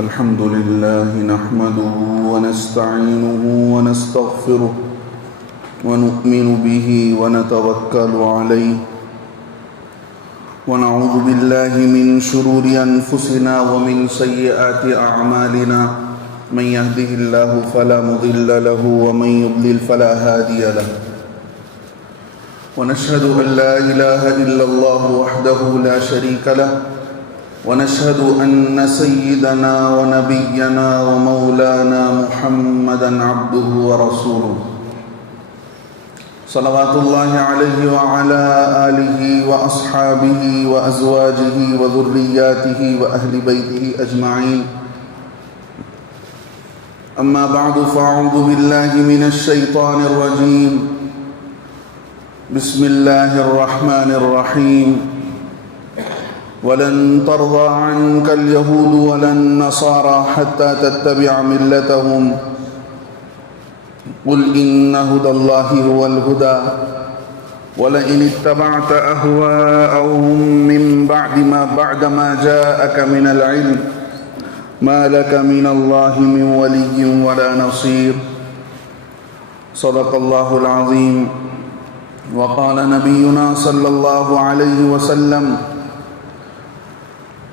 الحمد لله نحمده ونستعينه ونستغفره ونؤمن به ونتوكل عليه ونعوذ بالله من شرور أنفسنا ومن سيئات أعمالنا من يهده الله فلا مضل له ومن يضلل فلا هادي له ونشهد أن لا إله إلا الله وحده لا شريك له ونشهد أن سيدنا ونبينا ومولانا محمدا عبده ورسوله صلوات الله عليه وعلى آله وأصحابه وأزواجه وذرياته وأهل بيته أجمعين أما بعد فأعوذ بالله من الشيطان الرجيم بسم الله الرحمن الرحيم ولن ترضى عنك اليهود ولا النصارى حتى تتبع ملتهم قل إن هدى الله هو الهدى ولئن اتبعت أهواءهم من بعد ما جاءك من العلم ما لك من الله من ولي ولا نصير صدق الله العظيم وقال نبينا صلى الله عليه وسلم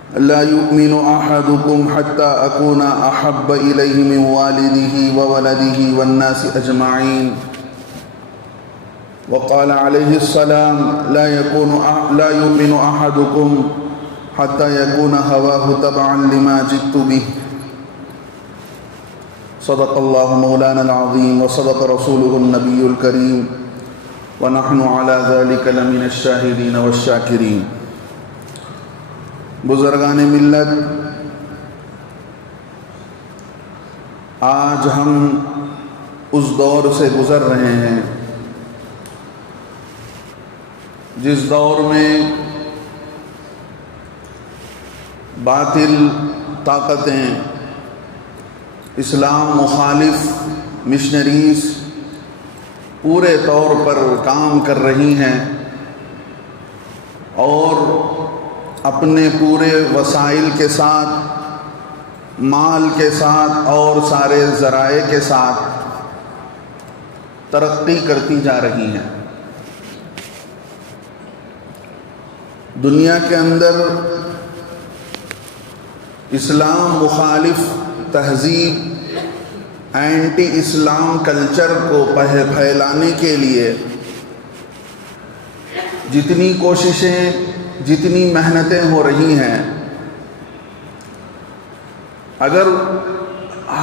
لا يؤمن أحدكم حتى أكون أحب إليه من والده وولده والناس أجمعين وقال عليه السلام لا يؤمن أحدكم حتى يكون هواه تبعا لما جئت به صدق الله مولانا العظيم وصدق رسوله النبي الكريم ونحن على ذلك لمن الشاهدين والشاكرين بزرگان ملت، آج ہم اس دور سے گزر رہے ہیں جس دور میں باطل طاقتیں، اسلام مخالف مشنریز پورے طور پر کام کر رہی ہیں اور اپنے پورے وسائل کے ساتھ، مال کے ساتھ اور سارے ذرائع کے ساتھ ترقی کرتی جا رہی ہیں۔ دنیا کے اندر اسلام مخالف تہذیب، اینٹی اسلام کلچر کو پھیلانے کے لیے جتنی کوششیں، جتنی محنتیں ہو رہی ہیں، اگر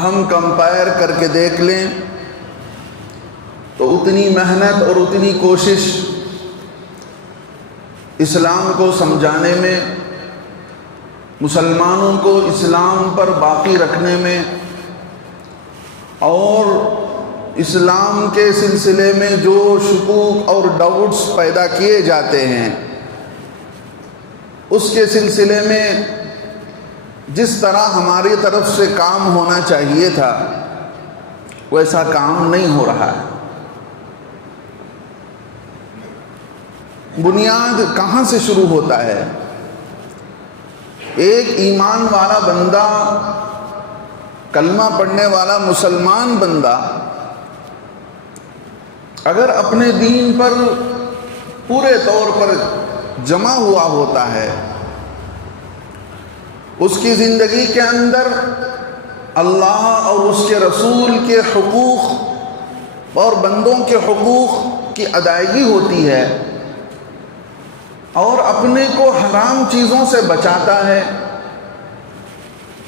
ہم کمپائر کر کے دیکھ لیں تو اتنی محنت اور اتنی کوشش اسلام کو سمجھانے میں، مسلمانوں کو اسلام پر باقی رکھنے میں اور اسلام کے سلسلے میں جو شکوک اور ڈاؤٹس پیدا کیے جاتے ہیں اس کے سلسلے میں جس طرح ہماری طرف سے کام ہونا چاہیے تھا ویسا کام نہیں ہو رہا ہے۔ بنیاد کہاں سے شروع ہوتا ہے؟ ایک ایمان والا بندہ، کلمہ پڑھنے والا مسلمان بندہ اگر اپنے دین پر پورے طور پر جمع ہوا ہوتا ہے، اس کی زندگی کے اندر اللہ اور اس کے رسول کے حقوق اور بندوں کے حقوق کی ادائیگی ہوتی ہے اور اپنے کو حرام چیزوں سے بچاتا ہے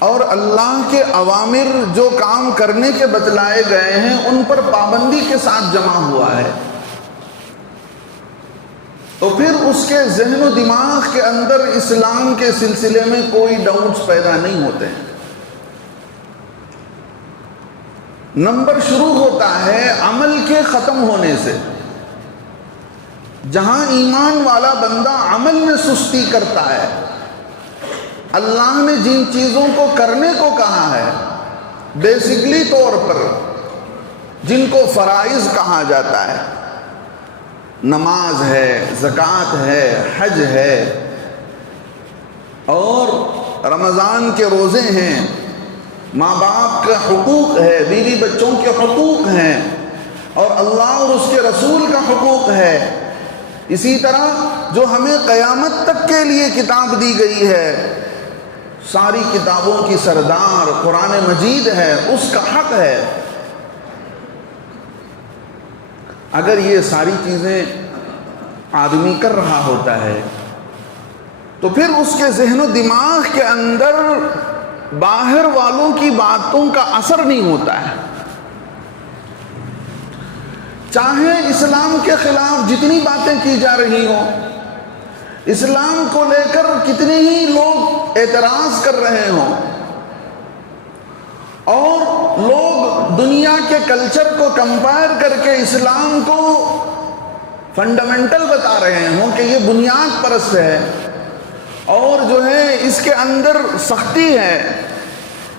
اور اللہ کے اوامر جو کام کرنے کے بتلائے گئے ہیں ان پر پابندی کے ساتھ جمع ہوا ہے، تو پھر اس کے ذہن و دماغ کے اندر اسلام کے سلسلے میں کوئی ڈاؤٹس پیدا نہیں ہوتے ہیں۔ نمبر شروع ہوتا ہے عمل کے ختم ہونے سے۔ جہاں ایمان والا بندہ عمل میں سستی کرتا ہے، اللہ نے جن چیزوں کو کرنے کو کہا ہے بیسکلی طور پر، جن کو فرائض کہا جاتا ہے، نماز ہے، زکوٰۃ ہے، حج ہے اور رمضان کے روزے ہیں، ماں باپ کا حقوق ہے، بیوی بچوں کے حقوق ہیں، اور اللہ اور اس کے رسول کا حقوق ہے۔ اسی طرح جو ہمیں قیامت تک کے لیے کتاب دی گئی ہے، ساری کتابوں کی سردار قرآن مجید ہے، اس کا حق ہے۔ اگر یہ ساری چیزیں آدمی کر رہا ہوتا ہے تو پھر اس کے ذہن و دماغ کے اندر باہر والوں کی باتوں کا اثر نہیں ہوتا ہے۔ چاہے اسلام کے خلاف جتنی باتیں کی جا رہی ہوں، اسلام کو لے کر کتنے ہی لوگ اعتراض کر رہے ہوں، اور لوگ دنیا کے کلچر کو کمپائر کر کے اسلام کو فنڈامنٹل بتا رہے ہوں کہ یہ بنیاد پرست ہے اور جو ہے اس کے اندر سختی ہے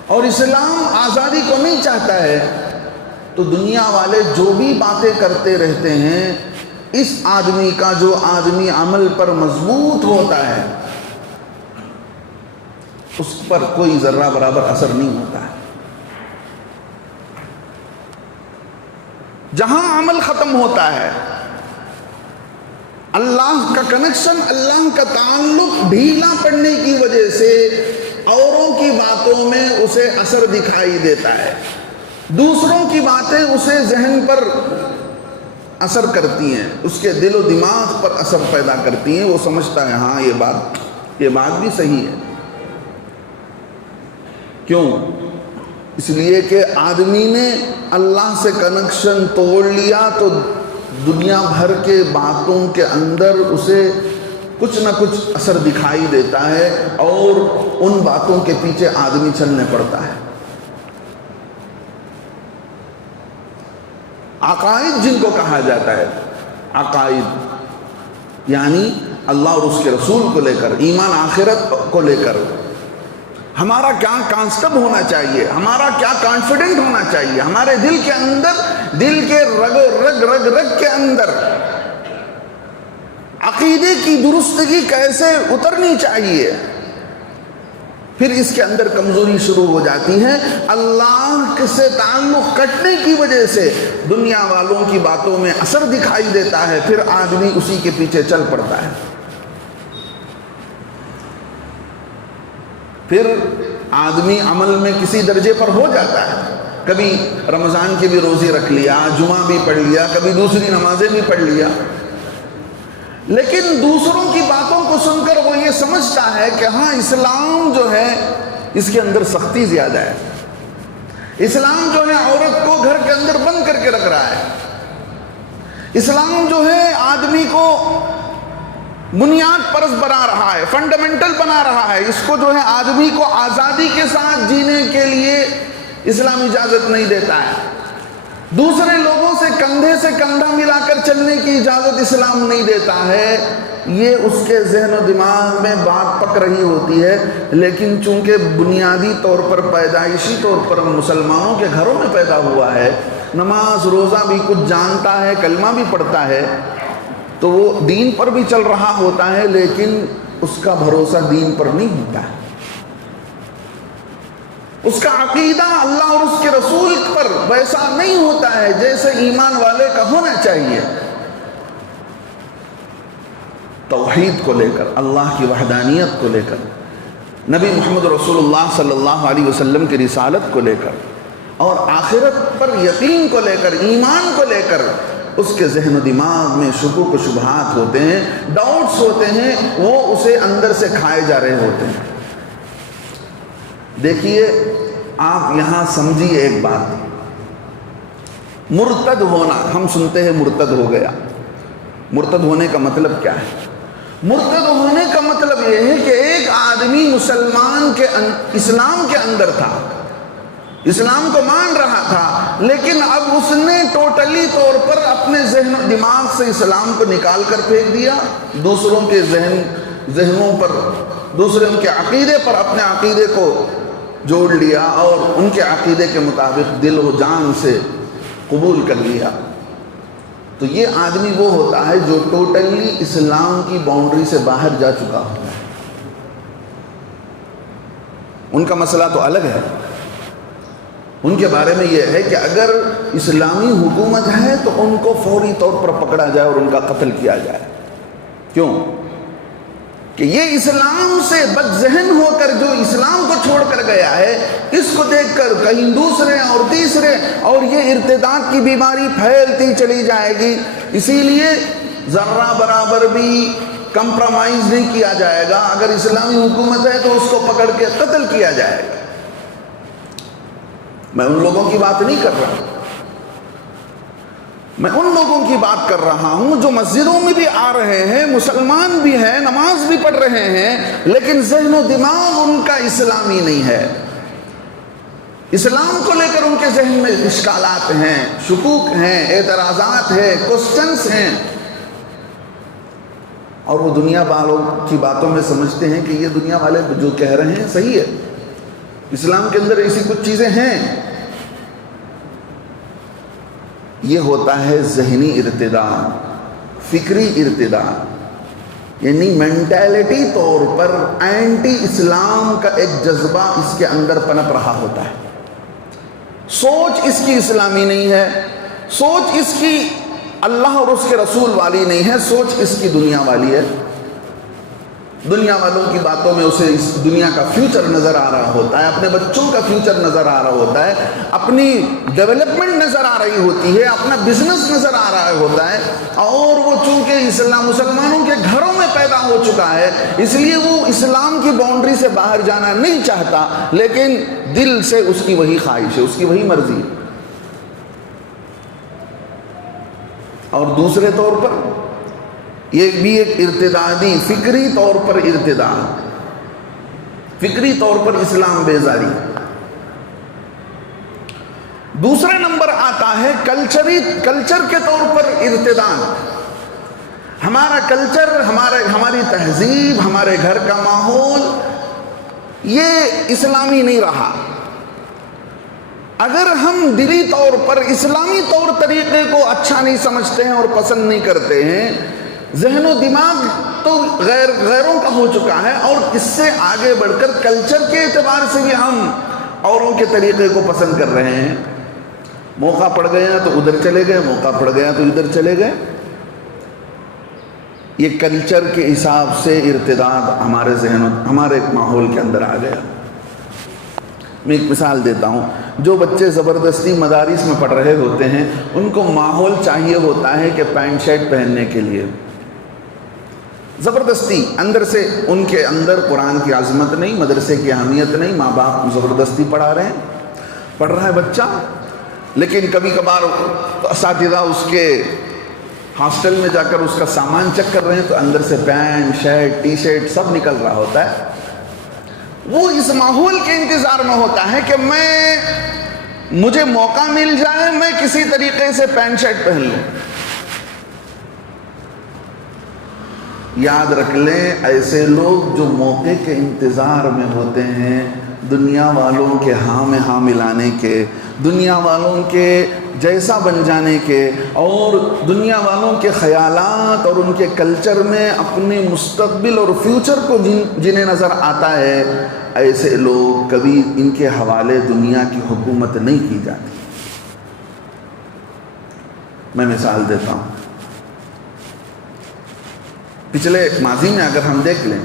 اور اسلام آزادی کو نہیں چاہتا ہے، تو دنیا والے جو بھی باتیں کرتے رہتے ہیں، اس آدمی کا جو آدمی عمل پر مضبوط ہوتا ہے اس پر کوئی ذرہ برابر اثر نہیں ہوتا ہے۔ جہاں عمل ختم ہوتا ہے، اللہ کا کنیکشن، اللہ کا تعلق ڈھیلا پڑنے کی وجہ سے اوروں کی باتوں میں اسے اثر دکھائی دیتا ہے، دوسروں کی باتیں اسے ذہن پر اثر کرتی ہیں، اس کے دل و دماغ پر اثر پیدا کرتی ہیں، وہ سمجھتا ہے ہاں یہ بات بھی صحیح ہے۔ کیوں؟ اس لیے کہ آدمی نے اللہ سے کنیکشن توڑ لیا تو دنیا بھر کے باتوں کے اندر اسے کچھ نہ کچھ اثر دکھائی دیتا ہے اور ان باتوں کے پیچھے آدمی چلنے پڑتا ہے۔ عقائد جن کو کہا جاتا ہے، عقائد یعنی اللہ اور اس کے رسول کو لے کر، ایمان آخرت کو لے کر ہمارا کیا کانسیپٹ ہونا چاہیے، ہمارا کیا کانفیڈنٹ ہونا چاہیے، ہمارے دل کے اندر، دل کے رگ کے اندر عقیدے کی درستگی کیسے اترنی چاہیے۔ پھر اس کے اندر کمزوری شروع ہو جاتی ہے، اللہ سے تعلق کٹنے کی وجہ سے دنیا والوں کی باتوں میں اثر دکھائی دیتا ہے، پھر آدمی اسی کے پیچھے چل پڑتا ہے۔ پھر آدمی عمل میں کسی درجے پر ہو جاتا ہے، کبھی رمضان کی بھی روزی رکھ لیا، جمعہ بھی پڑھ لیا، کبھی دوسری نمازیں بھی پڑھ لیا، لیکن دوسروں کی باتوں کو سن کر وہ یہ سمجھتا ہے کہ ہاں اسلام جو ہے اس کے اندر سختی زیادہ ہے، اسلام جو ہے عورت کو گھر کے اندر بند کر کے رکھ رہا ہے، اسلام جو ہے آدمی کو بنیاد پرست بنا رہا ہے، فنڈامنٹل بنا رہا ہے، اس کو جو ہے آدمی کو آزادی کے ساتھ جینے کے لیے اسلام اجازت نہیں دیتا ہے، دوسرے لوگوں سے کندھے سے کندھا ملا کر چلنے کی اجازت اسلام نہیں دیتا ہے۔ یہ اس کے ذہن و دماغ میں بات پک رہی ہوتی ہے، لیکن چونکہ بنیادی طور پر پیدائشی طور پر مسلمانوں کے گھروں میں پیدا ہوا ہے، نماز روزہ بھی کچھ جانتا ہے، کلمہ بھی پڑھتا ہے، تو وہ دین پر بھی چل رہا ہوتا ہے، لیکن اس کا بھروسہ دین پر نہیں ہوتا ہے، اس کا عقیدہ اللہ اور اس کے رسول پر ویسا نہیں ہوتا ہے جیسے ایمان والے کا ہونا چاہیے۔ توحید کو لے کر، اللہ کی وحدانیت کو لے کر، نبی محمد رسول اللہ صلی اللہ علیہ وسلم کی رسالت کو لے کر، اور آخرت پر یقین کو لے کر، ایمان کو لے کر اس کے ذہن و دماغ میں شکوک و شبہات ہوتے ہیں، ڈاؤٹس ہوتے ہیں، وہ اسے اندر سے کھائے جا رہے ہوتے ہیں۔ دیکھیے آپ یہاں سمجھیے ایک بات، مرتد ہونا، ہم سنتے ہیں مرتد ہو گیا، مرتد ہونے کا مطلب کیا ہے؟ مرتد ہونے کا مطلب یہ ہے کہ ایک آدمی مسلمان کے اسلام کے اندر تھا، اسلام کو مان رہا تھا، لیکن اب اس نے ٹوٹلی طور پر اپنے ذہن و دماغ سے اسلام کو نکال کر پھینک دیا، دوسروں کے ذہنوں پر، دوسروں کے عقیدے پر اپنے عقیدے کو جوڑ لیا اور ان کے عقیدے کے مطابق دل و جان سے قبول کر لیا۔ تو یہ آدمی وہ ہوتا ہے جو ٹوٹلی اسلام کی باؤنڈری سے باہر جا چکا ہوتا ہے۔ ان کا مسئلہ تو الگ ہے، ان کے بارے میں یہ ہے کہ اگر اسلامی حکومت ہے تو ان کو فوری طور پر پکڑا جائے اور ان کا قتل کیا جائے. کیوں؟ کہ یہ اسلام سے بد ذہن ہو کر جو اسلام کو چھوڑ کر گیا ہے، اس کو دیکھ کر کہیں دوسرے اور تیسرے، اور یہ ارتداد کی بیماری پھیلتی چلی جائے گی. اسی لیے ذرہ برابر بھی کمپرومائز نہیں کیا جائے گا. اگر اسلامی حکومت ہے تو اس کو پکڑ کے قتل کیا جائے گا. میں ان لوگوں کی بات نہیں کر رہا، میں ان لوگوں کی بات کر رہا ہوں جو مسجدوں میں بھی آ رہے ہیں، مسلمان بھی ہیں، نماز بھی پڑھ رہے ہیں، لیکن ذہن و دماغ ان کا اسلامی نہیں ہے. اسلام کو لے کر ان کے ذہن میں اشکالات ہیں، شکوک ہیں، اعتراضات ہیں، کوسچنز ہیں، اور وہ دنیا والوں کی باتوں میں سمجھتے ہیں کہ یہ دنیا والے جو کہہ رہے ہیں صحیح ہے، اسلام کے اندر ایسی کچھ چیزیں ہیں. یہ ہوتا ہے ذہنی ارتداد، فکری ارتداد، یعنی مینٹیلٹی طور پر اینٹی اسلام کا ایک جذبہ اس کے اندر پنپ رہا ہوتا ہے. سوچ اس کی اسلامی نہیں ہے، سوچ اس کی اللہ اور اس کے رسول والی نہیں ہے، سوچ اس کی دنیا والی ہے. دنیا والوں کی باتوں میں اسے اس دنیا کا فیوچر نظر آ رہا ہوتا ہے، اپنے بچوں کا فیوچر نظر آ رہا ہوتا ہے، اپنی ڈیولپمنٹ نظر آ رہی ہوتی ہے، اپنا بزنس نظر آ رہا ہوتا ہے. اور وہ چونکہ اسلام مسلمانوں کے گھروں میں پیدا ہو چکا ہے، اس لیے وہ اسلام کی باؤنڈری سے باہر جانا نہیں چاہتا، لیکن دل سے اس کی وہی خواہش ہے، اس کی وہی مرضی ہے. اور دوسرے طور پر یہ بھی ایک ارتدادی، فکری طور پر ارتداد، فکری طور پر اسلام بیزاری. دوسرا نمبر آتا ہے کلچر کے طور پر ارتداد. ہمارا کلچر، ہماری تہذیب، ہمارے گھر کا ماحول یہ اسلامی نہیں رہا. اگر ہم دلی طور پر اسلامی طور طریقے کو اچھا نہیں سمجھتے ہیں اور پسند نہیں کرتے ہیں، ذہن و دماغ تو غیروں کا ہو چکا ہے، اور اس سے آگے بڑھ کر کلچر کے اعتبار سے بھی ہم اوروں کے طریقے کو پسند کر رہے ہیں. موقع پڑ گیا تو ادھر چلے گئے، موقع پڑ گیا تو ادھر چلے گئے. یہ کلچر کے حساب سے ارتداد ہمارے ماحول کے اندر آ گیا. میں ایک مثال دیتا ہوں. جو بچے زبردستی مدارس میں پڑھ رہے ہوتے ہیں، ان کو ماحول چاہیے ہوتا ہے کہ پینٹ شرٹ پہننے کے لیے، زبردستی اندر سے ان کے اندر قرآن کی عظمت نہیں، مدرسے کی اہمیت نہیں، ماں باپ زبردستی پڑھا رہے ہیں، پڑھ رہا ہے بچہ. لیکن کبھی کبھار اساتذہ اس کے ہاسٹل میں جا کر اس کا سامان چیک کر رہے ہیں تو اندر سے پینٹ شرٹ ٹی شرٹ سب نکل رہا ہوتا ہے. وہ اس ماحول کے انتظار میں ہوتا ہے کہ مجھے موقع مل جائے، میں کسی طریقے سے پینٹ شرٹ پہن لوں. یاد رکھ لیں، ایسے لوگ جو موقع کے انتظار میں ہوتے ہیں، دنیا والوں کے ہاں میں ہاں ملانے کے، دنیا والوں کے جیسا بن جانے کے، اور دنیا والوں کے خیالات اور ان کے کلچر میں اپنے مستقبل اور فیوچر کو جنہیں نظر آتا ہے، ایسے لوگ کبھی ان کے حوالے دنیا کی حکومت نہیں کی جاتی. میں مثال دیتا ہوں. پچھلے ماضی میں اگر ہم دیکھ لیں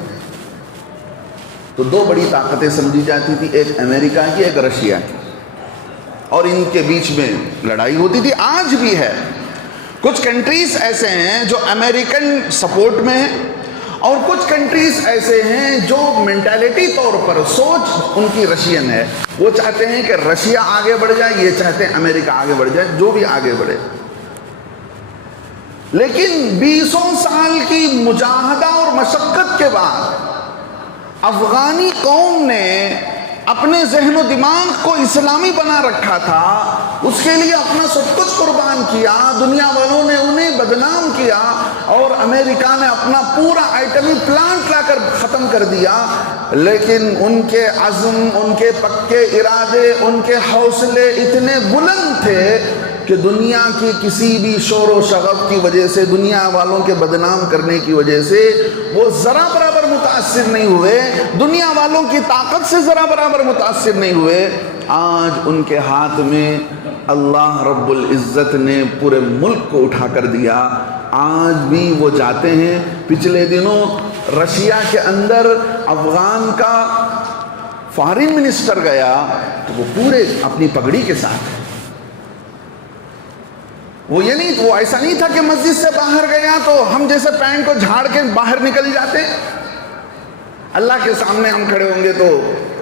تو دو بڑی طاقتیں سمجھی جاتی تھی، ایک امریکہ کی، ایک رشیا کی، اور ان کے بیچ میں لڑائی ہوتی تھی، آج بھی ہے. کچھ کنٹریز ایسے ہیں جو امریکن سپورٹ میں ہیں، اور کچھ کنٹریز ایسے ہیں جو مینٹیلٹی طور پر سوچ ان کی رشین ہے. وہ چاہتے ہیں کہ رشیا آگے بڑھ جائے، یہ چاہتے ہیں امریکہ آگے بڑھ جائے، جو بھی آگے بڑھے. لیکن 20 سال کی مجاہدہ اور مشقت کے بعد افغانی قوم نے اپنے ذہن و دماغ کو اسلامی بنا رکھا تھا، اس کے لیے اپنا سب کچھ قربان کیا، دنیا والوں نے انہیں بدنام کیا، اور امریکہ نے اپنا پورا ایٹمی پلانٹ لا کر ختم کر دیا. لیکن ان کے عزم، ان کے پکے ارادے، ان کے حوصلے اتنے بلند تھے کہ دنیا کی کسی بھی شور و شغب کی وجہ سے، دنیا والوں کے بدنام کرنے کی وجہ سے وہ ذرا برابر متاثر نہیں ہوئے، دنیا والوں کی طاقت سے ذرا برابر متاثر نہیں ہوئے۔ آج ان کے ہاتھ میں اللہ رب العزت نے پورے ملک کو اٹھا کر دیا۔ آج بھی وہ جاتے ہیں۔ پچھلے دنوں رشیا کے اندر افغان کا فارن منسٹر گیا تو وہ پورے اپنی پگڑی کے ساتھ ہے۔ وہ ایسا نہیں تھا کہ مسجد سے باہر گیا تو ہم جیسے پینٹ کو جھاڑ کے باہر نکل جاتے۔ اللہ کے سامنے ہم کھڑے ہوں گے تو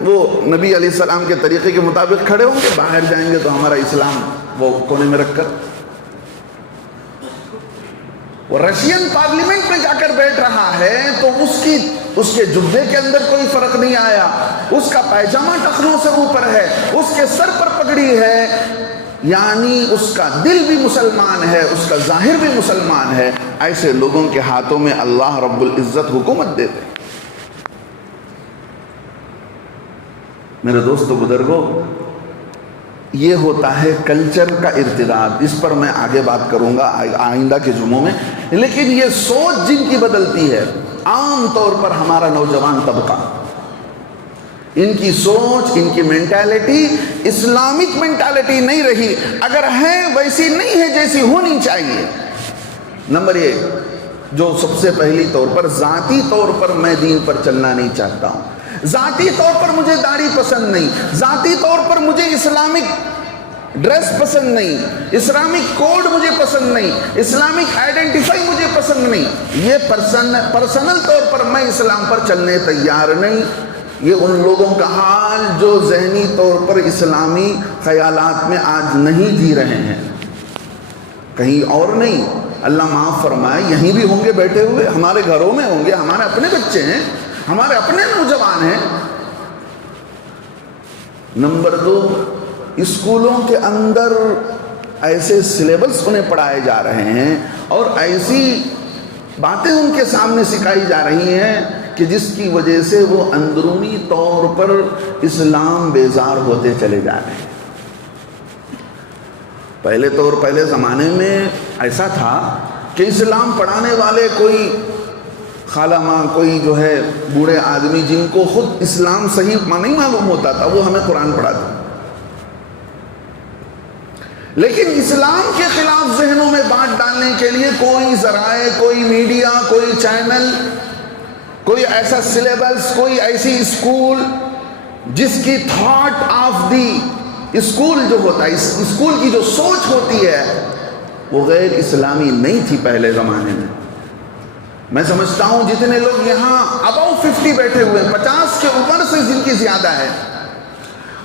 وہ نبی علیہ السلام کے طریقے کے مطابق کھڑے ہوں گے، باہر جائیں گے تو ہمارا اسلام وہ کونے میں رکھ کر۔ وہ رشین پارلیمنٹ میں جا کر بیٹھ رہا ہے تو اس کے جبے کے اندر کوئی فرق نہیں آیا، اس کا پائجامہ ٹخنوں سے اوپر ہے، اس کے سر پر پگڑی ہے، یعنی اس کا دل بھی مسلمان ہے، اس کا ظاہر بھی مسلمان ہے۔ ایسے لوگوں کے ہاتھوں میں اللہ رب العزت حکومت دیتے۔ میرے دوستو بزرگوں، یہ ہوتا ہے کلچر کا ارتداد۔ اس پر میں آگے بات کروں گا آئندہ کے جمعوں میں، لیکن یہ سوچ جن کی بدلتی ہے، عام طور پر ہمارا نوجوان طبقہ، ان کی سوچ، ان کی مینٹالٹی اسلامک مینٹالٹی نہیں رہی، اگر ہے ویسی نہیں ہے جیسی ہونی چاہیے۔ نمبر ایک، جو سب سے پہلی طور پر ذاتی طور پر میں دین پر چلنا نہیں چاہتا ہوں، ذاتی طور پر مجھے داڑھی پسند نہیں، ذاتی طور پر مجھے اسلامک ڈریس پسند نہیں، اسلامک کوڈ مجھے پسند نہیں، اسلامک آئیڈینٹیفائی مجھے پسند نہیں، یہ پرسنل طور پر میں اسلام پر چلنے تیار نہیں۔ یہ ان لوگوں کا حال جو ذہنی طور پر اسلامی خیالات میں آج نہیں جی رہے ہیں، کہیں اور نہیں۔ اللہ معاف فرمائے، یہیں بھی ہوں گے بیٹھے ہوئے، ہمارے گھروں میں ہوں گے، ہمارے اپنے بچے ہیں، ہمارے اپنے نوجوان ہیں۔ نمبر دو، اسکولوں کے اندر ایسے سلیبس انہیں پڑھائے جا رہے ہیں اور ایسی باتیں ان کے سامنے سکھائی جا رہی ہیں کہ جس کی وجہ سے وہ اندرونی طور پر اسلام بیزار ہوتے چلے جا رہے ہیں۔ پہلے زمانے میں ایسا تھا کہ اسلام پڑھانے والے کوئی خالہ ماں، کوئی جو ہے بوڑھے آدمی جن کو خود اسلام صحیح نہیں معلوم ہوتا تھا، وہ ہمیں قرآن پڑھاتے۔ لیکن اسلام کے خلاف ذہنوں میں بات ڈالنے کے لیے کوئی ذرائع، کوئی میڈیا، کوئی چینل، کوئی ایسا سلیبس، کوئی ایسی اسکول جس کی تھاٹ آف دی اسکول جو ہوتا ہے، اسکول کی جو سوچ ہوتی ہے وہ غیر اسلامی نہیں تھی پہلے زمانے میں۔ میں سمجھتا ہوں جتنے لوگ یہاں اباؤ 50 بیٹھے ہوئے، 50 کے اوپر سے جن کی زیادہ ہے،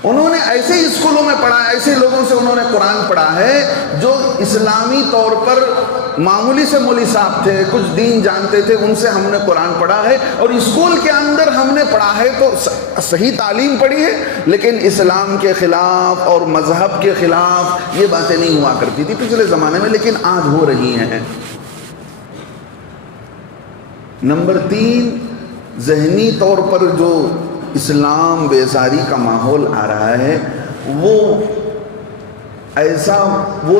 انہوں نے ایسے اسکولوں میں پڑھا ہے، ایسے لوگوں سے انہوں نے قرآن پڑھا ہے جو اسلامی طور پر معمولی سے مولی صاحب تھے، کچھ دین جانتے تھے، ان سے ہم نے قرآن پڑھا ہے، اور اسکول کے اندر ہم نے پڑھا ہے تو صحیح تعلیم پڑھی ہے، لیکن اسلام کے خلاف اور مذہب کے خلاف یہ باتیں نہیں ہوا کرتی تھی پچھلے زمانے میں، لیکن آج ہو رہی ہیں۔ نمبر 3، ذہنی طور پر جو اسلام بیزاری کا ماحول آ رہا ہے، وہ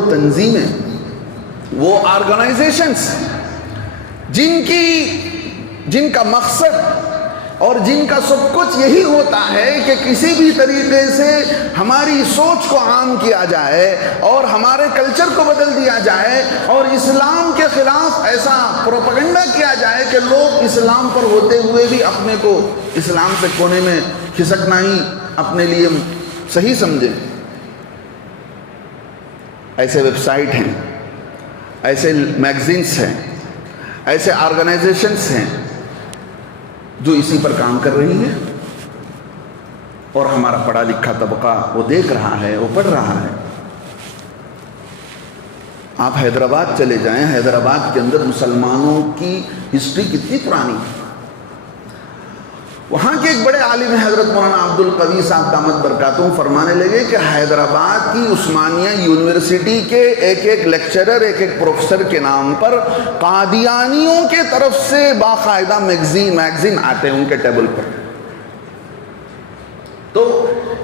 تنظیمیں، وہ آرگنائزیشنز جن کا مقصد اور جن کا سب کچھ یہی ہوتا ہے کہ کسی بھی طریقے سے ہماری سوچ کو عام کیا جائے اور ہمارے کلچر کو بدل دیا جائے اور اسلام کے خلاف ایسا پروپیگنڈا کیا جائے کہ لوگ اسلام پر ہوتے ہوئے بھی اپنے کو اسلام سے کونے میں کھسکنا ہی اپنے لیے صحیح سمجھیں۔ ایسے ویب سائٹ ہیں، ایسے میگزینس ہیں، ایسے آرگنائزیشنز ہیں جو اسی پر کام کر رہی ہیں، اور ہمارا پڑھا لکھا طبقہ وہ دیکھ رہا ہے، وہ پڑھ رہا ہے۔ آپ حیدرآباد چلے جائیں، حیدرآباد کے اندر مسلمانوں کی ہسٹری کتنی پرانی ہے۔ وہاں کے ایک بڑے عالم حضرت مولانا عبد القوی صاحب دامت برکاتہم فرمانے لگے کہ حیدرآباد کی عثمانیہ یونیورسٹی کے ایک لیکچرر، ایک پروفیسر کے نام پر قادیانیوں کے طرف سے باقاعدہ میگزین آتے ہیں ان کے ٹیبل پر۔ تو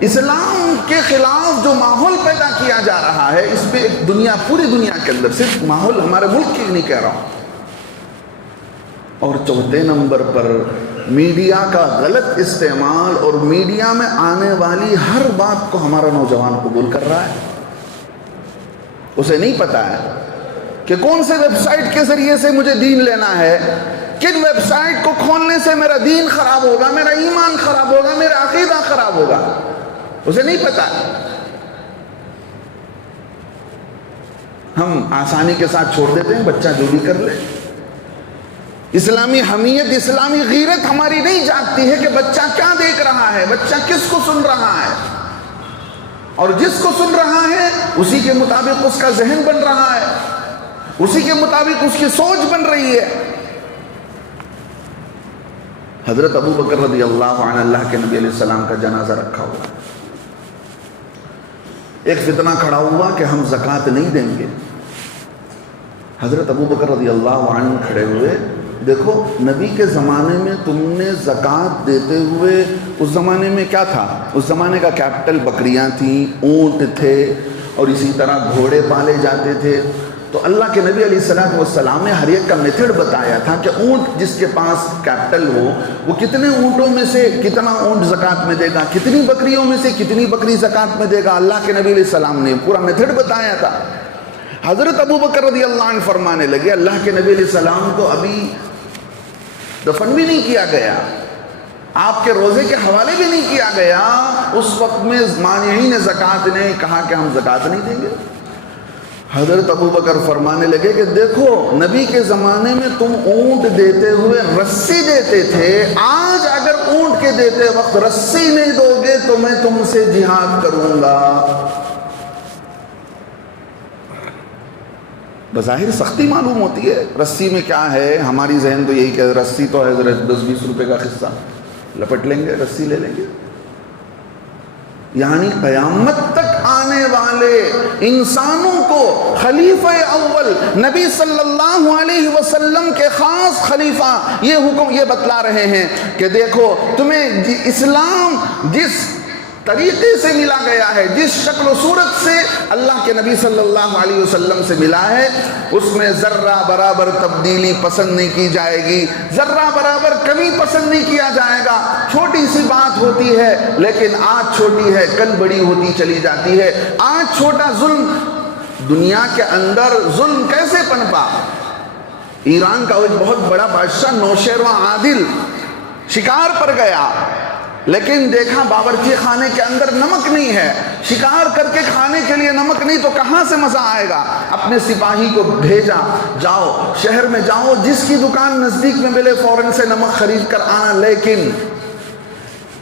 اسلام کے خلاف جو ماحول پیدا کیا جا رہا ہے، اس پہ ایک دنیا، پوری دنیا کے اندر، صرف ماحول ہمارے ملک کی نہیں کہہ رہا ہوں. اور چوتھے نمبر پر میڈیا کا غلط استعمال، اور میڈیا میں آنے والی ہر بات کو ہمارا نوجوان قبول کر رہا ہے. اسے نہیں پتا ہے کہ کون سے ویب سائٹ کے ذریعے سے مجھے دین لینا ہے، کن ویب سائٹ کو کھولنے سے میرا دین خراب ہوگا، میرا ایمان خراب ہوگا، میرا عقیدہ خراب ہوگا. اسے نہیں پتا. ہم آسانی کے ساتھ چھوڑ دیتے ہیں، بچہ جو بھی کر لے. اسلامی حمیت، اسلامی غیرت ہماری نہیں جاگتی ہے کہ بچہ کیا دیکھ رہا ہے، بچہ کس کو سن رہا ہے، اور جس کو سن رہا ہے اسی کے مطابق اس کا ذہن بن رہا ہے، اسی کے مطابق اس کی سوچ بن رہی ہے. حضرت ابو بکر رضی اللہ عنہ، اللہ کے نبی علیہ السلام کا جنازہ رکھا ہوا. ایک فتنہ کھڑا ہوا کہ ہم زکوٰۃ نہیں دیں گے. حضرت ابو بکر رضی اللہ عنہ کھڑے ہوئے، دیکھو نبی کے زمانے میں تم نے زکوٰۃ دیتے ہوئے، اس زمانے میں کیا تھا، اس زمانے کا کیپٹل بکریاں تھیں، اونٹ تھے، اور اسی طرح گھوڑے پالے جاتے تھے. تو اللہ کے نبی علیہ السلام نے ہر ایک کا میتھڈ بتایا تھا کہ اونٹ جس کے پاس کیپٹل ہو وہ کتنے اونٹوں میں سے کتنا اونٹ زکوٰۃ میں دے گا، کتنی بکریوں میں سے کتنی بکری زکوٰۃ میں دے گا. اللہ کے نبی علیہ السلام نے پورا میتھڈ بتایا تھا. حضرت ابو بکر رضی اللہ عنہ فرمانے لگے، اللہ کے نبی علیہ السلام کو ابھی دفن بھی نہیں کیا گیا، آپ کے روزے کے حوالے بھی نہیں کیا گیا. اس وقت میں مانعین زکوٰۃ نے کہا کہ ہم زکوٰۃ نہیں دیں گے. حضرت ابو بکر فرمانے لگے کہ دیکھو نبی کے زمانے میں تم اونٹ دیتے ہوئے رسی دیتے تھے، آج اگر اونٹ کے دیتے وقت رسی نہیں دو گے تو میں تم سے جہاد کروں گا. بظاہر سختی معلوم ہوتی ہے، رسی میں کیا ہے، ہماری ذہن تو یہی کہ رسی تو ہے 10-20 روپے کا خصہ، لپٹ لیں گے، رسی لے لیں گے. یعنی قیامت تک آنے والے انسانوں کو خلیفہ اول نبی صلی اللہ علیہ وسلم کے خاص خلیفہ یہ حکم یہ بتلا رہے ہیں کہ دیکھو تمہیں اسلام جس طریقے سے ملا گیا ہے، جس شکل و صورت سے اللہ کے نبی صلی اللہ علیہ وسلم سے ملا ہے، اس میں ذرہ برابر تبدیلی پسند نہیں کی جائے گی، ذرہ برابر کمی پسند نہیں کیا جائے گا. چھوٹی سی بات ہوتی ہے لیکن آج چھوٹی ہے کل بڑی ہوتی چلی جاتی ہے. آج چھوٹا ظلم، دنیا کے اندر ظلم کیسے پنپا. ایران کا ایک بہت بڑا بادشاہ نوشیروان عادل شکار پر گیا، لیکن دیکھا باورچی خانے کے اندر نمک نہیں ہے. شکار کر کے کھانے کے لیے نمک نہیں تو کہاں سے مزہ آئے گا. اپنے سپاہی کو بھیجا، جاؤ شہر میں جاؤ، جس کی دکان نزدیک میں ملے فوراً سے نمک خرید کر آنا، لیکن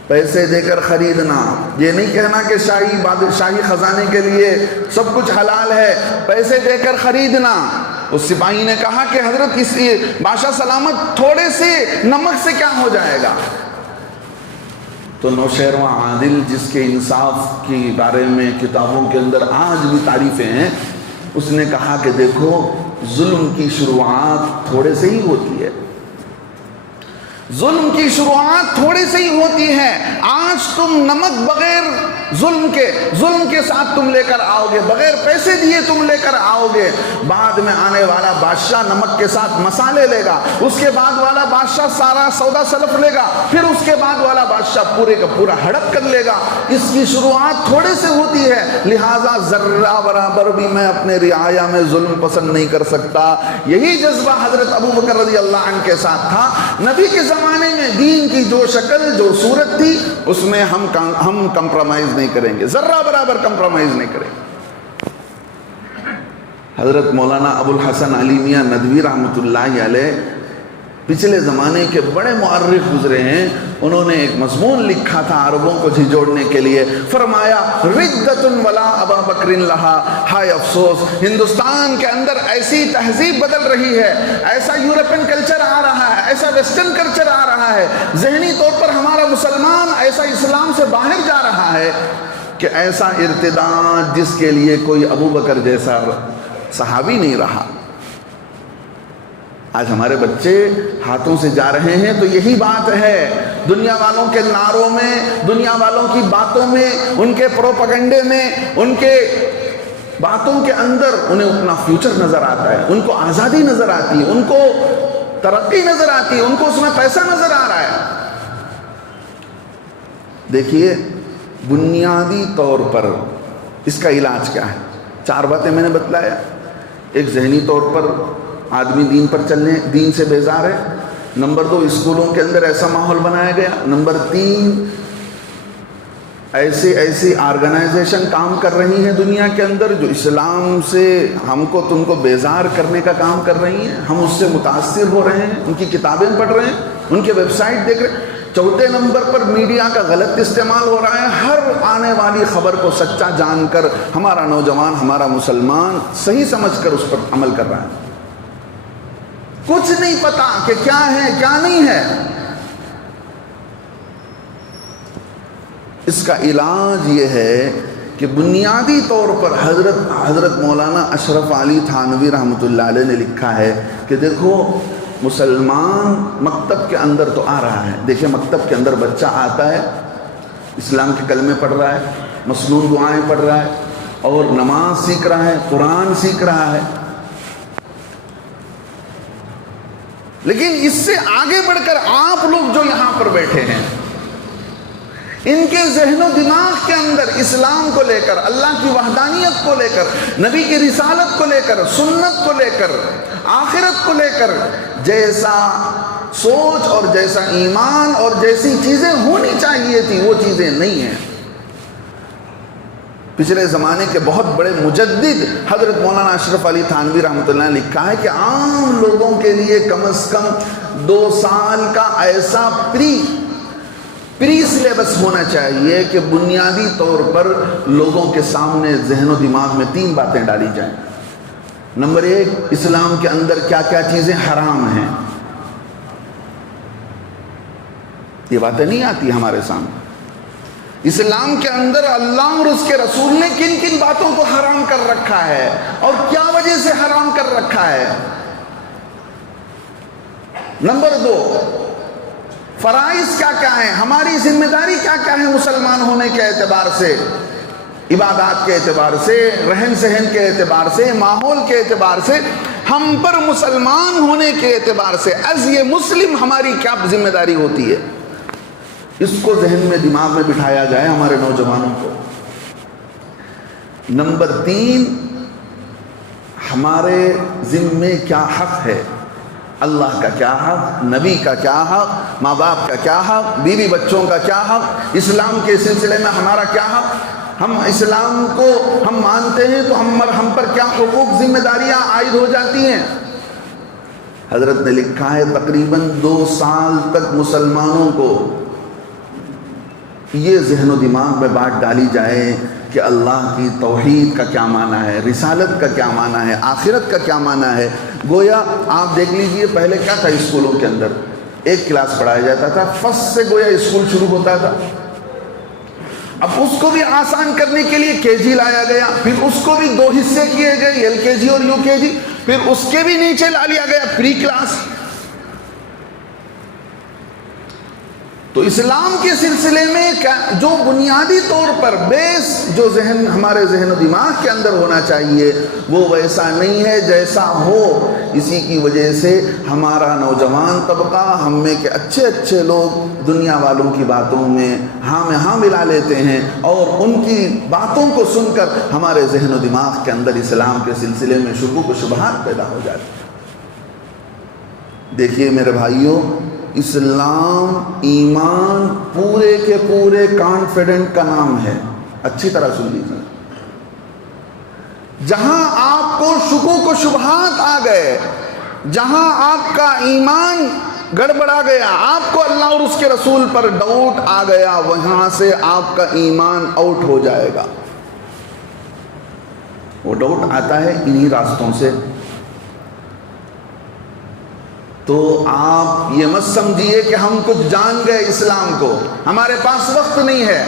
پیسے دے کر خریدنا. یہ نہیں کہنا کہ شاہی خزانے کے لیے سب کچھ حلال ہے، پیسے دے کر خریدنا. اس سپاہی نے کہا کہ حضرت اس بادشاہ سلامت تھوڑے سے نمک سے کیا ہو جائے گا. تو نوشیروان عادل جس کے انصاف کے بارے میں کتابوں کے اندر آج بھی تعریفیں ہیں، اس نے کہا کہ دیکھو ظلم کی شروعات تھوڑے سے ہی ہوتی ہے، ظلم کی شروعات تھوڑی سے ہی ہوتی ہے. آج تم نمک بغیر ظلم کے ساتھ تم لے کر آؤ گے، بغیر پیسے دیے تم لے کر آؤ گے. بعد میں آنے والا بادشاہ نمک کے ساتھ مسالے لے گا، اس کے بعد والا بادشاہ سارا سودا سلف لے گا، پھر اس کے بعد والا بادشاہ پورے کا پورا ہڑپ کر لے گا. اس کی شروعات تھوڑے سے ہوتی ہے، لہٰذا ذرہ برابر بھی میں اپنے رعایا میں ظلم پسند نہیں کر سکتا. یہی جذبہ حضرت ابو بکر رضی اللہ عنہ کے ساتھ تھا. نبی کے زمانے میں دین کی جو شکل جو صورت تھی اس میں ہم کمپرومائز نہیں کریں گے، ذرہ برابر کمپرومائز نہیں کریں گے. حضرت مولانا ابو الحسن علی میاں ندوی رحمۃ اللہ علیہ پچھلے زمانے کے بڑے مؤرخ گزرے ہیں. انہوں نے ایک مضمون لکھا تھا عربوں کو جھنجھوڑنے کے لیے. فرمایا ردۃ ولا ابا بکر لہا، ہائے افسوس ہندوستان کے اندر ایسی تہذیب بدل رہی ہے، ایسا یورپین کلچر آ رہا ہے، ایسا ویسٹرن کلچر آ رہا ہے، ذہنی طور پر ہمارا مسلمان ایسا اسلام سے باہر جا رہا ہے کہ ایسا ارتداد جس کے لیے کوئی ابو بکر جیسا صحابی نہیں رہا. آج ہمارے بچے ہاتھوں سے جا رہے ہیں تو یہی بات ہے، دنیا والوں کے نعروں میں، دنیا والوں کی باتوں میں، ان کے پروپیگنڈے میں، ان کے باتوں کے اندر انہیں اپنا فیوچر نظر آتا ہے، ان کو آزادی نظر آتی ہے، ان کو ترقی نظر آتی ہے، ان کو اس میں پیسہ نظر آ رہا ہے۔ دیکھیے بنیادی طور پر اس کا علاج کیا ہے؟ 4 باتیں میں نے بتلایا۔ ایک، ذہنی طور پر آدمی دین پر چلنے، دین سے بیزار ہے۔ نمبر 2، اسکولوں کے اندر ایسا ماحول بنایا گیا۔ نمبر 3، ایسی آرگنائزیشن کام کر رہی ہیں دنیا کے اندر جو اسلام سے ہم کو تم کو بیزار کرنے کا کام کر رہی ہیں، ہم اس سے متاثر ہو رہے ہیں، ان کی کتابیں پڑھ رہے ہیں، ان کے ویب سائٹ دیکھ رہے ہیں۔ چوتھے نمبر پر میڈیا کا غلط استعمال ہو رہا ہے، ہر آنے والی خبر کو سچا جان کر ہمارا نوجوان، ہمارا مسلمان صحیح سمجھ کر اس پر عمل کر رہا ہے، کچھ نہیں پتا کہ کیا ہے کیا نہیں ہے۔ اس کا علاج یہ ہے کہ بنیادی طور پر حضرت مولانا اشرف علی تھانوی رحمۃ اللہ علیہ نے لکھا ہے کہ دیکھو مسلمان مکتب کے اندر تو آ رہا ہے، دیکھیں مکتب کے اندر بچہ آتا ہے، اسلام کے کلمے پڑھ رہا ہے، مسنون دعائیں پڑھ رہا ہے، اور نماز سیکھ رہا ہے، قرآن سیکھ رہا ہے، لیکن اس سے آگے بڑھ کر آپ لوگ جو یہاں پر بیٹھے ہیں، ان کے ذہن و دماغ کے اندر اسلام کو لے کر، اللہ کی وحدانیت کو لے کر، نبی کی رسالت کو لے کر، سنت کو لے کر، آخرت کو لے کر جیسا سوچ اور جیسا ایمان اور جیسی چیزیں ہونی چاہیے تھی وہ چیزیں نہیں ہیں۔ پچھلے زمانے کے بہت بڑے مجدد حضرت مولانا اشرف علی تھانوی رحمۃ اللہ نے لکھا ہے کہ عام لوگوں کے لیے کم از کم 2 سال کا ایسا پری سلیبس ہونا چاہیے کہ بنیادی طور پر لوگوں کے سامنے ذہن و دماغ میں 3 باتیں ڈالی جائیں۔ نمبر 1، اسلام کے اندر کیا کیا چیزیں حرام ہیں، یہ باتیں نہیں آتی ہمارے سامنے۔ اسلام کے اندر اللہ اور اس کے رسول نے کن کن باتوں کو حرام کر رکھا ہے اور کیا وجہ سے حرام کر رکھا ہے۔ نمبر 2، فرائض کیا کیا ہیں، ہماری ذمہ داری کیا کیا ہے مسلمان ہونے کے اعتبار سے، عبادات کے اعتبار سے، رہن سہن کے اعتبار سے، ماحول کے اعتبار سے، ہم پر مسلمان ہونے کے اعتبار سے از یہ مسلم ہماری کیا ذمہ داری ہوتی ہے۔ اس کو ذہن میں دماغ میں بٹھایا جائے ہمارے نوجوانوں کو۔ نمبر 3، ہمارے ذمے کیا حق ہے، اللہ کا کیا حق، نبی کا کیا حق، ماں باپ کا کیا حق، بیوی بچوں کا کیا حق، اسلام کے سلسلے میں ہمارا کیا حق، ہم اسلام کو ہم مانتے ہیں تو ہم پر کیا حقوق ذمہ داریاں عائد ہو جاتی ہیں۔ حضرت نے لکھا ہے تقریباً 2 سال تک مسلمانوں کو یہ ذہن و دماغ میں بات ڈالی جائے کہ اللہ کی توحید کا کیا معنی ہے، رسالت کا کیا معنی ہے، آخرت کا کیا معنی ہے۔ گویا آپ دیکھ لیجئے پہلے کیا تھا، اسکولوں کے اندر 1 کلاس پڑھایا جاتا تھا، فرسٹ سے گویا اسکول شروع ہوتا تھا۔ اب اس کو بھی آسان کرنے کے لیے KG لایا گیا، پھر اس کو بھی 2 حصے کیے گئے، LKG اور UKG، پھر اس کے بھی نیچے لا لیا گیا پری کلاس۔ تو اسلام کے سلسلے میں جو بنیادی طور پر بیس جو ہمارے ذہن و دماغ کے اندر ہونا چاہیے وہ ویسا نہیں ہے جیسا ہو۔ اسی کی وجہ سے ہمارا نوجوان طبقہ، ہم میں کے اچھے لوگ دنیا والوں کی باتوں میں ہاں ملا لیتے ہیں اور ان کی باتوں کو سن کر ہمارے ذہن و دماغ کے اندر اسلام کے سلسلے میں شکوک و شبہات پیدا ہو جاتے ہیں۔ دیکھیے میرے بھائیوں، اسلام ایمان پورے کے پورے کانفیڈنٹ کا نام ہے، اچھی طرح سن لیجیے۔ جہاں آپ کو شکوک و شبہات آ گئے، جہاں آپ کا ایمان گڑبڑا گیا، آپ کو اللہ اور اس کے رسول پر ڈاؤٹ آ گیا، وہاں سے آپ کا ایمان آؤٹ ہو جائے گا۔ وہ ڈاؤٹ آتا ہے انہی راستوں سے۔ تو آپ یہ مت سمجھیے کہ ہم کچھ جان گئے اسلام کو، ہمارے پاس وقت نہیں ہے،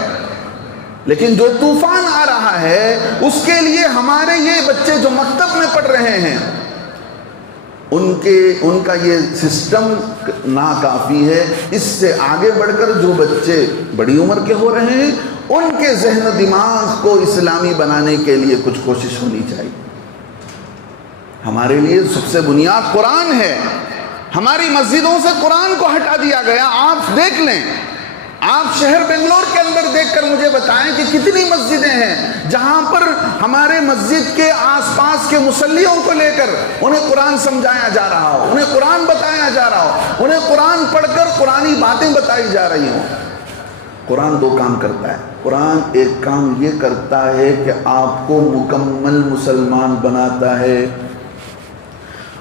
لیکن جو طوفان آ رہا ہے اس کے لیے ہمارے یہ بچے جو مکتب میں پڑھ رہے ہیں ان کا یہ سسٹم ناکافی ہے. اس سے آگے بڑھ کر جو بچے بڑی عمر کے ہو رہے ہیں ان کے ذہن و دماغ کو اسلامی بنانے کے لیے کچھ کوشش ہونی چاہیے. ہمارے لیے سب سے بنیاد قرآن ہے. ہماری مسجدوں سے قرآن کو ہٹا دیا گیا. آپ دیکھ لیں، آپ شہر بنگلور کے اندر دیکھ کر مجھے بتائیں کہ کتنی مسجدیں ہیں جہاں پر ہمارے مسجد کے آس پاس کے مصلیوں کو لے کر انہیں قرآن سمجھایا جا رہا ہو، انہیں قرآن بتایا جا رہا ہو، انہیں قرآن پڑھ کر قرآنی باتیں بتائی جا رہی ہوں. قرآن دو کام کرتا ہے. قرآن ایک کام یہ کرتا ہے کہ آپ کو مکمل مسلمان بناتا ہے.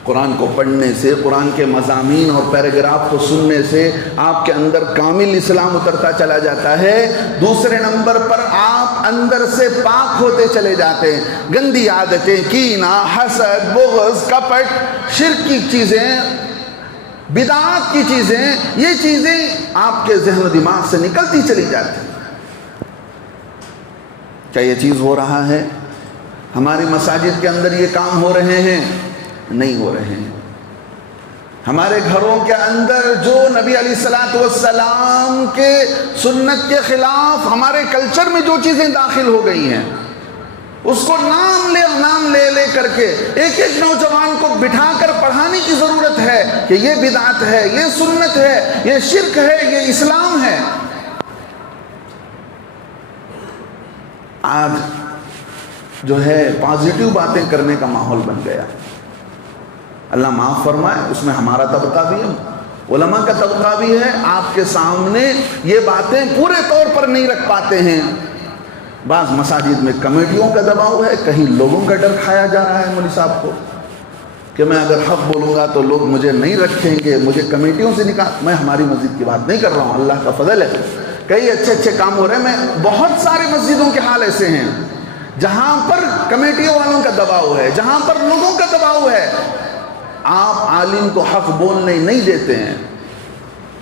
قرآن کو پڑھنے سے، قرآن کے مضامین اور پیراگراف کو سننے سے آپ کے اندر کامل اسلام اترتا چلا جاتا ہے. دوسرے نمبر پر آپ اندر سے پاک ہوتے چلے جاتے ہیں. گندی عادتیں، کینہ، حسد، بغض، کپٹ، شرک کی چیزیں، بدعات کی چیزیں، یہ چیزیں آپ کے ذہن و دماغ سے نکلتی چلی جاتی ہیں. کیا یہ چیز ہو رہا ہے؟ ہماری مساجد کے اندر یہ کام ہو رہے ہیں؟ نہیں ہو رہے ہیں. ہمارے گھروں کے اندر جو نبی علیہ السلام کے سنت کے خلاف ہمارے کلچر میں جو چیزیں داخل ہو گئی ہیں، اس کو نام لے کر کے ایک ایک نوجوان کو بٹھا کر پڑھانے کی ضرورت ہے کہ یہ بدعت ہے، یہ سنت ہے، یہ شرک ہے، یہ اسلام ہے. آج جو ہے پازیٹیو باتیں کرنے کا ماحول بن گیا. اللہ معاف فرمائے، اس میں ہمارا طبقہ بھی ہے، علماء کا طبقہ بھی ہے. آپ کے سامنے یہ باتیں پورے طور پر نہیں رکھ پاتے ہیں. بعض مساجد میں کمیٹیوں کا دباؤ ہے، کہیں لوگوں کا ڈر کھایا جا رہا ہے مولوی صاحب کو کہ میں اگر حق بولوں گا تو لوگ مجھے نہیں رکھیں گے، مجھے کمیٹیوں سے نکال. میں ہماری مسجد کی بات نہیں کر رہا ہوں، اللہ کا فضل ہے، کئی اچھے کام ہو رہے ہیں. میں بہت سارے مسجدوں کے حال ایسے ہیں جہاں پر کمیٹیوں والوں کا دباؤ ہے، جہاں پر لوگوں کا دباؤ ہے. آپ عالم کو حق بولنے نہیں دیتے ہیں.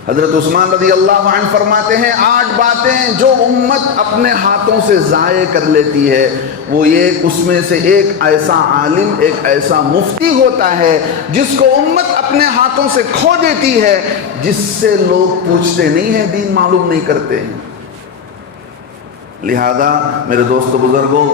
حضرت عثمان رضی اللہ عنہ فرماتے ہیں 8 باتیں جو امت اپنے ہاتھوں سے ضائع کر لیتی ہے، وہ اس میں سے ایک ایسا عالم، ایک ایسا مفتی ہوتا ہے جس کو امت اپنے ہاتھوں سے کھو دیتی ہے، جس سے لوگ پوچھتے نہیں ہیں، دین معلوم نہیں کرتے ہیں. لہذا میرے دوست و بزرگوں،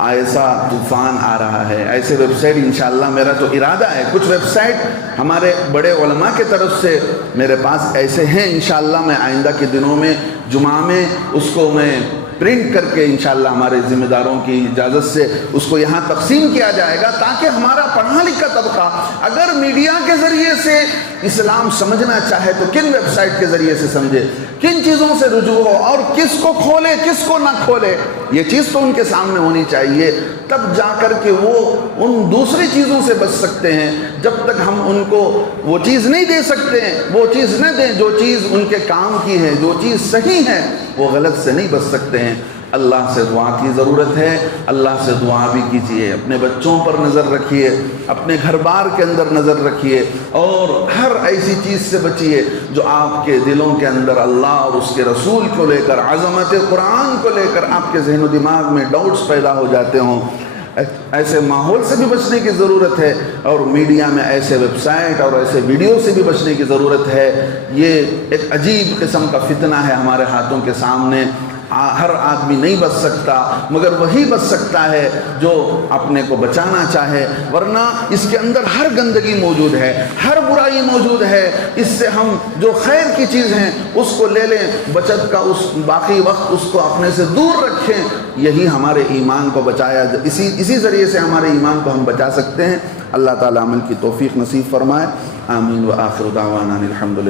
ایسا طوفان آ رہا ہے. ایسے ویب سائٹ انشاءاللہ میرا تو ارادہ ہے، کچھ ویب سائٹ ہمارے بڑے علماء کے طرف سے میرے پاس ایسے ہیں. انشاءاللہ میں آئندہ کے دنوں میں جمعہ میں اس کو میں پرنٹ کر کے انشاءاللہ ہمارے ذمہ داروں کی اجازت سے اس کو یہاں تقسیم کیا جائے گا، تاکہ ہمارا پڑھا لکھا طبقہ اگر میڈیا کے ذریعے سے اسلام سمجھنا چاہے تو کن ویب سائٹ کے ذریعے سے سمجھے، کن چیزوں سے رجوع ہو، اور کس کو کھولے کس کو نہ کھولے. یہ چیز تو ان کے سامنے ہونی چاہیے، تب جا کر کے وہ ان دوسری چیزوں سے بچ سکتے ہیں. جب تک ہم ان کو وہ چیز نہیں دے سکتے ہیں، وہ چیز نہ دیں جو چیز ان کے کام کی ہے، جو چیز صحیح ہے، وہ غلط سے نہیں بچ سکتے ہیں. اللہ سے دعا کی ضرورت ہے. اللہ سے دعا بھی کیجیے، اپنے بچوں پر نظر رکھیے، اپنے گھر بار کے اندر نظر رکھیے، اور ہر ایسی چیز سے بچیے جو آپ کے دلوں کے اندر اللہ اور اس کے رسول کو لے کر، عظمت قرآن کو لے کر آپ کے ذہن و دماغ میں ڈاؤٹس پیدا ہو جاتے ہوں. ایسے ماحول سے بھی بچنے کی ضرورت ہے، اور میڈیا میں ایسے ویب سائٹ اور ایسے ویڈیو سے بھی بچنے کی ضرورت ہے. یہ ایک عجیب قسم کا فتنہ ہے ہمارے ہاتھوں کے سامنے. ہر آدمی نہیں بچ سکتا، مگر وہی بچ سکتا ہے جو اپنے کو بچانا چاہے، ورنہ اس کے اندر ہر گندگی موجود ہے، ہر برائی موجود ہے. اس سے ہم جو خیر کی چیز ہیں اس کو لے لیں، بچت کا اس باقی وقت اس کو اپنے سے دور رکھیں. یہی ہمارے ایمان کو بچایا، اسی ذریعے سے ہمارے ایمان کو ہم بچا سکتے ہیں. اللہ تعالی عمل کی توفیق نصیب فرمائے. آمین. وآخر دعوانا الحمدللہ.